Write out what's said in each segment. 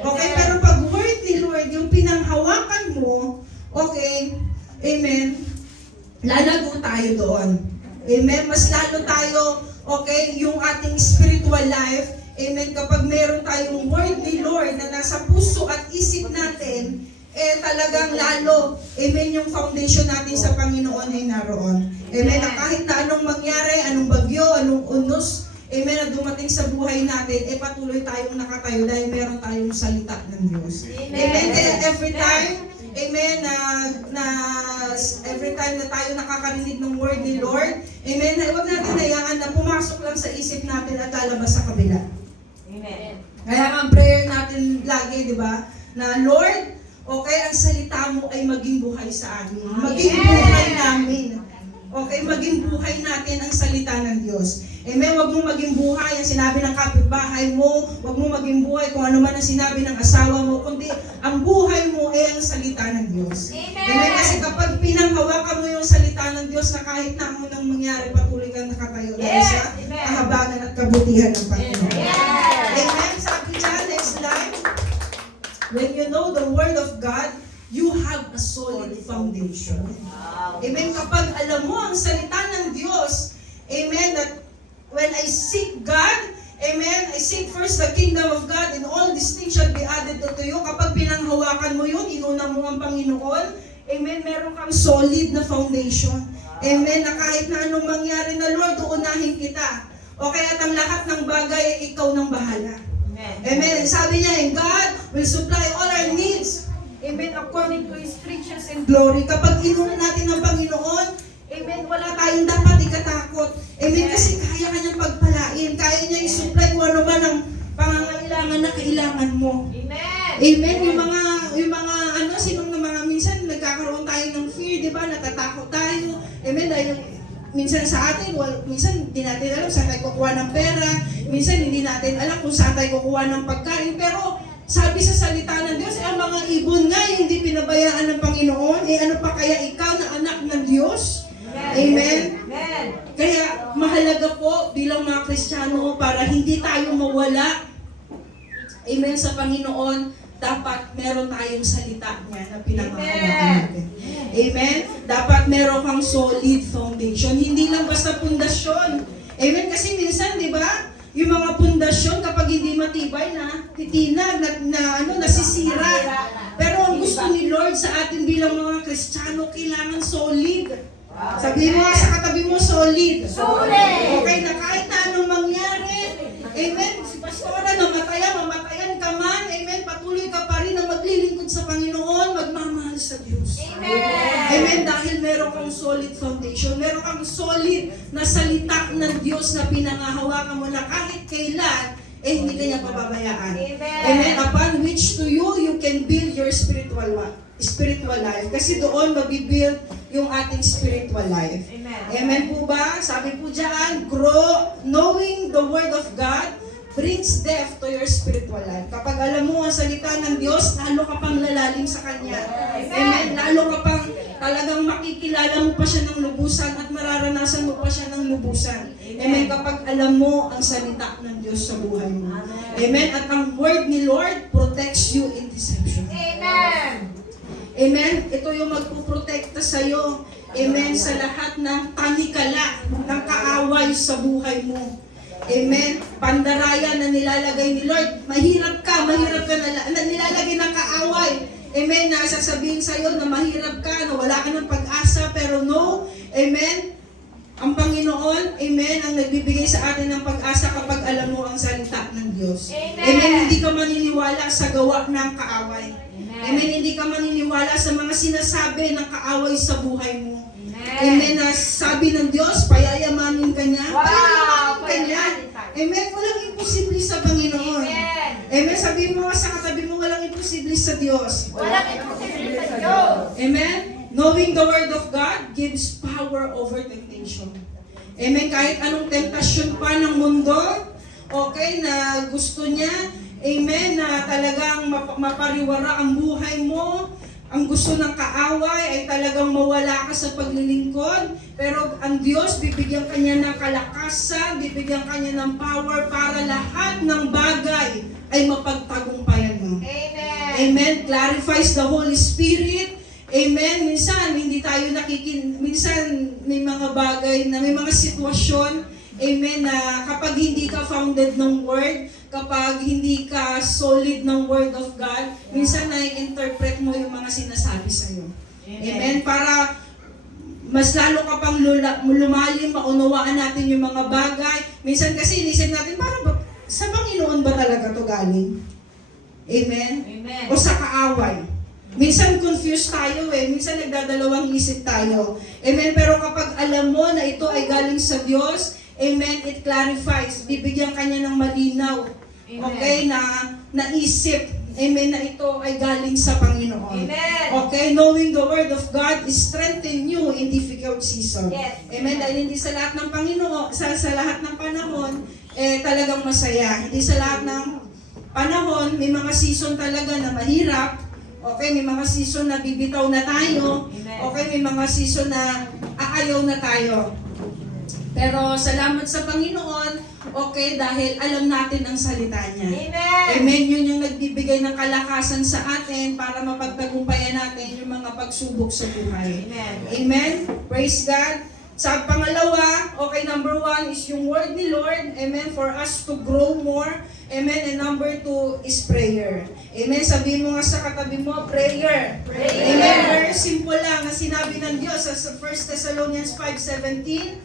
Okay, pero pag word ni Lord, yung pinanghawakan mo, okay, amen, lalago tayo doon. Amen, mas lalo tayo, okay, yung ating spiritual life, amen, kapag meron tayong word ni Lord na nasa puso at isip natin, talagang lalo, amen, yung foundation natin sa Panginoon ay naroon. Amen, na kahit na anong mangyari, anong bagyo, anong unos, amen, na dumating sa buhay natin, patuloy tayong nakatayo dahil meron tayong salita ng Diyos. Amen, kaya every time, amen, every time na tayo nakakarinig ng word ni Lord, amen, huwag natin hayaan na pumasok lang sa isip natin at lalabas sa kabila. Amen. Kaya ang prayer natin lagi, di ba, na Lord, okay, ang salita mo ay maging buhay sa amin. Maging buhay namin. Okay, maging buhay natin ang salita ng Diyos. Amen, wag mo maging buhay ang sinabi ng kapitbahay mo, wag mo maging buhay kung ano man ang sinabi ng asawa mo, kundi ang buhay mo ay ang salita ng Diyos. Amen, kasi kapag pinanghawakan mo yung salita ng Diyos na kahit na anong mangyari, patuloy kang nakatayo dahil sa kahabagan at kabutihan ng Panginoon. Amen, sabi niya, next slide. When you know the Word of God, you have a solid foundation. Amen. Kapag alam mo ang salita ng Diyos, amen, that when I seek God, amen, I seek first the kingdom of God and all these things shall be added unto you. Kapag pinanghawakan mo yun, inuna mo ang Panginoon, amen, meron kang solid na foundation. Amen, na kahit na anong mangyari na Lord, uunahin kita. Okay, at ang lahat ng bagay ay ikaw nang bahala. Amen. Sabi niya, and God will supply all our needs. Amen. According to His riches and glory. Kapag inuna natin ng Panginoon, amen, wala tayong dapat ikatakot. Amen. Kasi kaya kanyang pagpalain. Kaya niya i-supply kung ano man ang pangangailangan na kailangan mo. Amen. Amen. Yung mga sinong na mga minsan nagkakaroon tayo ng fear, di ba? Natatakot tayo. Amen. Dahil minsan sa atin, minsan hindi natin alam saan tayo kukuha ng pera. Minsan hindi natin alam kung saan tayo kukuha ng pagkain. Pero sabi sa salita ng Diyos, ang mga ibon nga hindi pinabayaan ng Panginoon. Ano pa kaya ikaw na anak ng Diyos? Amen? Amen. Kaya mahalaga po bilang mga Kristiyano para hindi tayo mawala, amen, sa Panginoon, dapat meron tayong salita niya na pinangahawakan natin. Amen? Dapat meron kang solid foundation. Hindi lang basta pundasyon. Amen? Kasi minsan, di ba, yung mga pundasyon kapag hindi matibay na titinag, nasisira. Pero ang gusto ni Lord sa atin bilang mga Kristiyano, kailangan solid. Sabihin mo sa katabi mo, solid. Okay, na kahit na anong mangyari, amen, si pastora mamatayan ka man, amen, patuloy ka pa rin na maglilingkod sa Panginoon, magmamahal sa Diyos. Amen, dahil meron kang solid foundation, meron kang solid na salita ng Diyos na pinangahawakan mo na kahit kailan, hindi ka niya pababayaan. Amen, upon which to you can build your spiritual life. Kasi doon mabibuild yung ating spiritual life. Amen po ba? Sabi po dyan, grow, knowing the Word of God brings depth to your spiritual life. Kapag alam mo ang salita ng Diyos, lalo ka pang lalalim sa Kanya. Amen. Lalo ka pang talagang makikilala mo pa siya ng lubusan at mararanasan mo pa siya ng lubusan. Amen. Kapag alam mo ang salita ng Diyos sa buhay mo. Amen. At ang word ni Lord protects you in deception. Amen. Amen. Ito yung magpuprotekta sa iyo. Amen. Sa lahat ng tanikala, ng kaaway sa buhay mo. Amen. Pandarayan na nilalagay ni Lord. Mahirap ka na nilalagay ng kaaway. Amen. Na sasabihin sa iyo na mahirap ka, na wala ka ng pag-asa, pero no. Amen. Ang Panginoon, amen, ang nagbibigay sa atin ng pag-asa kapag alam mo ang salita ng Diyos. Amen. Hindi ka maniniwala sa gawa ng kaaway. Amen. Hindi ka maniniwala sa mga sinasabi ng kaaway sa buhay mo. Amen. Na sabi ng Diyos, payayamanin ka niya. Payayamanin ka niya. Amen. Walang imposible sa Panginoon. Amen. Sabi mo sa katabi mo, walang imposible sa Diyos. Walang imposible sa Diyos. Amen. Knowing the Word of God gives power over temptation. Amen. Kahit anong tentasyon pa ng mundo, okay, na gusto niya, amen, na talagang mapariwara ang buhay mo, ang gusto ng kaaway ay talagang mawala ka sa paglilingkod, pero ang Diyos bibigyan kanya ng kalakasan, bibigyan kanya ng power para lahat ng bagay ay mapagtagumpayan mo. Amen. Clarifies the Holy Spirit. Amen. Minsan, hindi tayo minsan may mga bagay na may mga sitwasyon, amen, na kapag hindi ka founded ng Word, kapag hindi ka solid ng Word of God, minsan na-interpret mo yung mga sinasabi sa'yo. Amen. Para mas lalo ka pang lumalim, maunawaan natin yung mga bagay. Minsan kasi inisip natin, sa Panginoon ba talaga to galing? Amen? Amen. O sa kaaway? Minsan confused tayo minsan nagdadalawang isip tayo. Amen? Pero kapag alam mo na ito ay galing sa Diyos, amen, it clarifies. Bibigyan kanya ng malinaw. Amen. Okay? Na naisip. Amen, na ito ay galing sa Panginoon. Amen. Okay? Knowing the Word of God is strengthen you in difficult season. Yes. Amen? Dahil hindi sa lahat ng Panginoon, sa lahat ng panahon, talagang masaya. Hindi sa lahat ng panahon, may mga season talaga na mahirap. Okay? May mga season na bibitaw na tayo. Amen. Okay? May mga season na aayaw na tayo. Pero salamat sa Panginoon, okay, dahil alam natin ang salita niya. Amen. Amen, yun yung nagbibigay ng kalakasan sa atin para mapagtagumpayan natin yung mga pagsubok sa buhay. Amen. Amen. Praise God. Sa pangalawa, okay, number 1 is yung word ni Lord. Amen. For us to grow more. Amen. And number 2 is prayer. Amen. Sabihin mo nga sa katabi mo, prayer. Prayer. Amen. Very simple lang na sinabi ng Diyos sa 1 Thessalonians 5:17,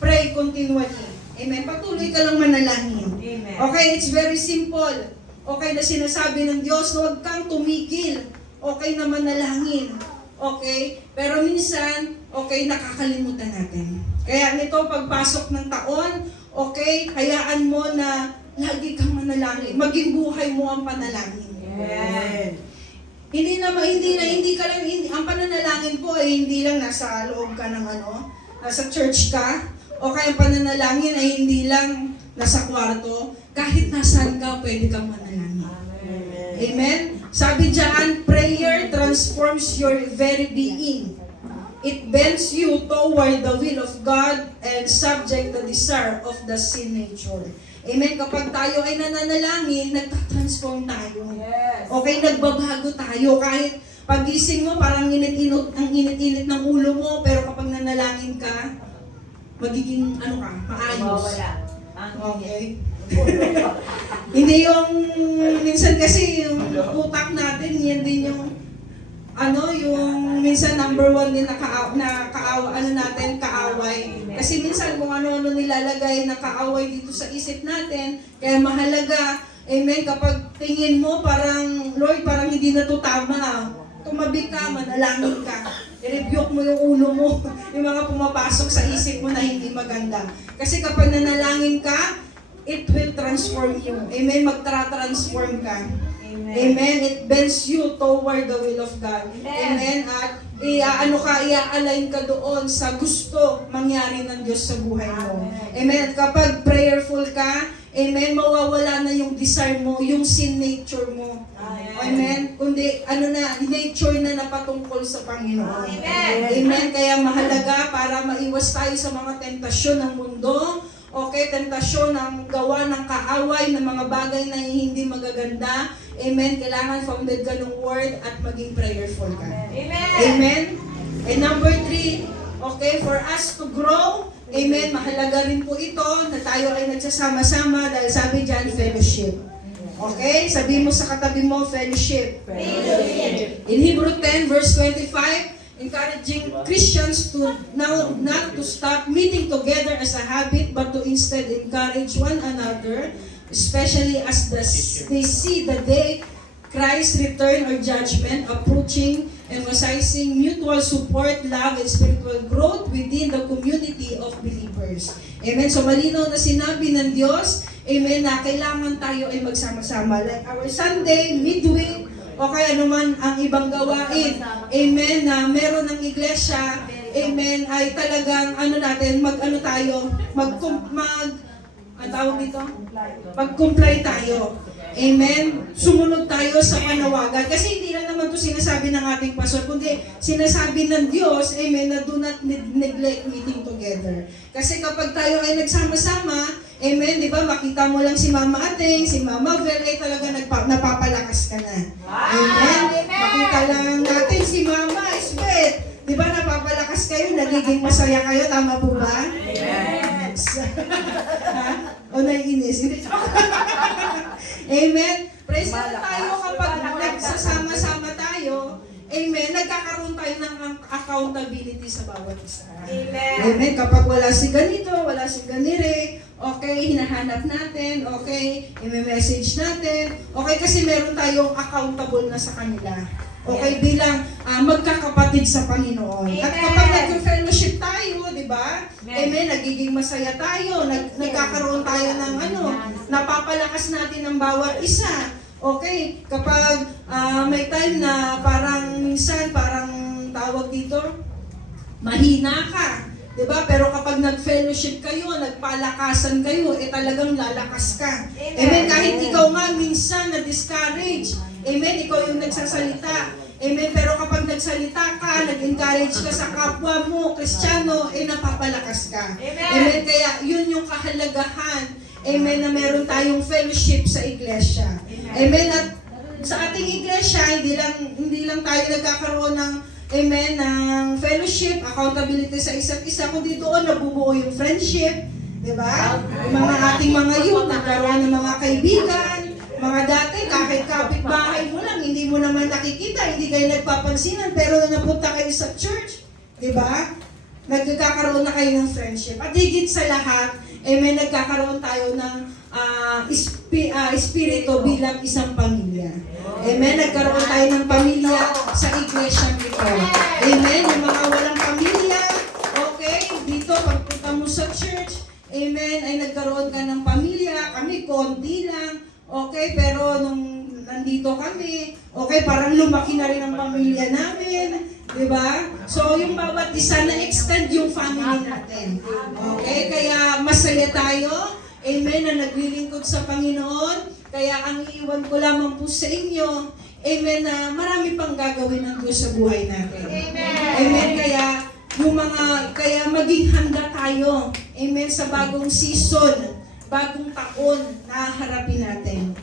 pray continually. Amen. Patuloy ka lang manalangin. Amen. Okay, it's very simple. Okay, na sinasabi ng Diyos, huwag kang tumigil. Okay na manalangin. Okay? Pero minsan, okay, nakakalimutan natin. Kaya nito, pagpasok ng taon, okay, hayaan mo na lagi kang manalangin. Maging buhay mo ang panalangin. Amen. Ang pananalangin po ay hindi lang nasa loob ka ng nasa church ka, o kaya ang pananalangin ay hindi lang nasa kwarto, kahit nasaan ka, pwede kang manalangin. Amen. Amen? Sabi diyan, prayer transforms your very being. It bends you toward the will of God and subject the desire of the sin nature. Amen? Kapag tayo ay nananalangin, nagtatransform tayo. Yes. Okay, nagbabago tayo. Kahit pagising mo, parang ang init-init ng ulo mo, pero kapag nanalangin ka, magiging maayos. Mawawala. Ang Okay. Hindi yung, minsan kasi yung utak natin, yan din yung, yung minsan number 1 din kaaway. Kasi minsan kung ano-ano nilalagay na kaaway dito sa isip natin, kaya mahalaga, amen, kapag tingin mo parang, Lord, parang hindi na to tama, tumabi ka, manalangin ka. I-rebuke mo yung ulo mo, yung mga pumapasok sa isip mo na hindi maganda. Kasi kapag nanalangin ka, it will transform you. Amen? Magtra-transform ka. Amen. Amen? It bends you toward the will of God. Amen? At i-align ka doon sa gusto mangyari ng Diyos sa buhay mo. Amen? At kapag prayerful ka, amen, mawawala na yung desire mo, yung sin nature mo. Amen? Kundi, nature na napatungkol sa Panginoon. Amen. Amen? Kaya mahalaga para maiwas tayo sa mga tentasyon ng mundo, okay, tentasyon ng gawa ng kaaway, ng mga bagay na hindi magaganda. Amen? Kailangan founded ka ng word at maging prayerful ka. Amen. Amen? And number 3, okay, for us to grow, amen, mahalaga rin po ito na tayo ay nagsasama-sama dahil sabi dyan, fellowship. Okay? Sabi mo sa katabi mo, fellowship. Fellowship. In Hebrew 10 verse 25, encouraging Christians to now not to stop meeting together as a habit, but to instead encourage one another, especially as they see the day Christ's return or judgment approaching, emphasizing mutual support, love, and spiritual growth within the community of believers. Amen? So malinaw na sinabi ng Diyos, amen, na kailangan tayo ay magsama-sama. Like our Sunday, midweek, o kaya naman ang ibang gawain. Amen, na meron ng iglesia, amen, ay talagang mag-comply tayo. Amen. Sumunod tayo sa panawagan. Kasi hindi lang naman ito sinasabi ng ating pastor, kundi sinasabi ng Diyos, amen, na do not neglect meeting together. Kasi kapag tayo ay nagsama-sama, amen, di ba, makita mo lang si Mama Ating, si Mama Vel, ay talaga napapalakas malakas ka na. Amen? Makita lang natin si Mama Esbeth. Di ba napapalakas kayo, nagiging masaya kayo, tama po ba? Amen. Ha? O naiinis? Hindi. Amen? Praise God tayo kapag nagsasama-sama tayo. Amen? Nagkakaroon tayo ng accountability sa bawat isa. Amen? Kapag wala si ganito, wala si ganire, okay, hinahanap natin, okay, i-message natin, okay, kasi meron tayong accountable na sa kanila. Okay, bilang magkakapatid sa Panginoon. At kapag nag-fellowship tayo, di ba? Amen, nagiging masaya tayo, nagkakaroon tayo ng napapalakas natin ang bawat isa. Okay, kapag may time na parang minsan, parang tawag dito, mahina ka. Diba? Pero kapag nag-fellowship kayo, nagpalakasan kayo, talagang lalakas ka. Amen. Kahit ikaw nga minsan na-discourage. Amen. Ikaw yung nagsasalita. Amen. Pero kapag nagsalita ka, nag-encourage ka sa kapwa mo, Kristiyano, napapalakas ka. Amen. Kaya yun yung kahalagahan. Amen, na meron tayong fellowship sa iglesia. Amen. At sa ating iglesia, hindi lang tayo nagkakaroon ng ng fellowship, accountability sa isa't isa, kundi doon nabubuo yung friendship, di ba? Yung mga ating mga youth, nagkaroon ng mga kaibigan, mga dati, kahit kapitbahay mo lang, hindi mo naman nakikita, hindi kayo nagpapansinan, pero na napunta kayo sa church, di ba? Nagkakaroon na kayo ng friendship. At higit sa lahat, nagkakaroon tayo ng espiritu bilang isang pamilya. Amen. Nagkaroon tayo ng pamilya sa iglesia nito. Amen. Yung mga walang pamilya, okay, dito pagpunta mo sa church, amen, ay nagkaroon ka ng pamilya. Kami, konti lang. Okay, pero nung nandito kami, okay, parang lumaki na rin ang pamilya namin. Diba? So, yung bawat isa na-extend yung family natin. Okay? Kaya masaya tayo. Amen, na naglilingkod sa Panginoon. Kaya ang iiwan ko lamang po sa inyo, amen, na marami pang gagawin ng Diyos sa buhay natin. Amen. Kaya maging handa tayo. Amen, sa bagong season, bagong taon na harapin natin.